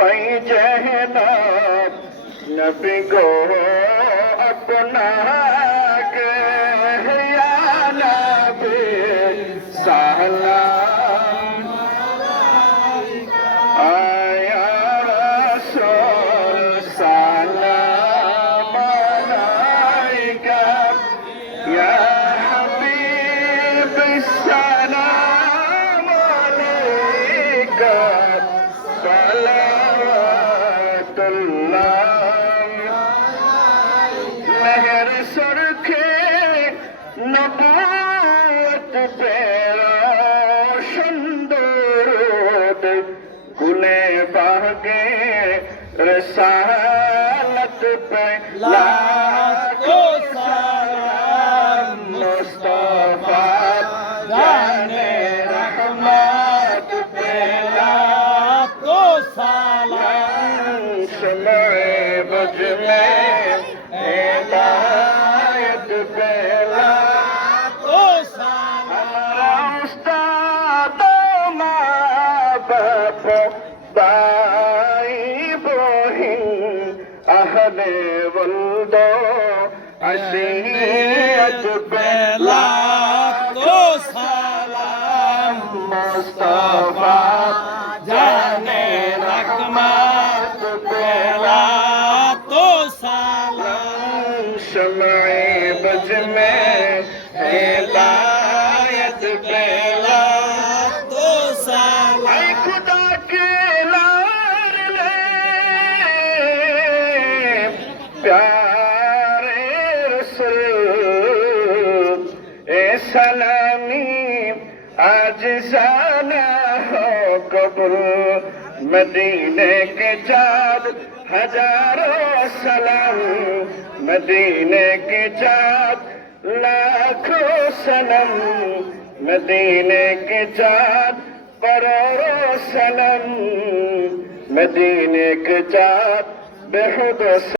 पई जहना नबी को अपना সরখে নবুয়ত পেরা সুন্দর গুনে বাগে رسالت پہ لاکھو سلام مصطفیٰ جان رحمت پہ لاکھو سلام سمع তাই বহিন আহলে বলদ আসিয়াত বেলা। তো সালাম মুস্তাফা জানে রাকমাত বেলা। তো সালাম শমে বজমে प्यारे रसूल ए सलामी आज जाना हो कब्र मदीने के चाँद हजारों सलाम मदीने के चाँद लाखों सनम मदीने के चाँद करोड़ों सनम मदीने के चाँद बेहुद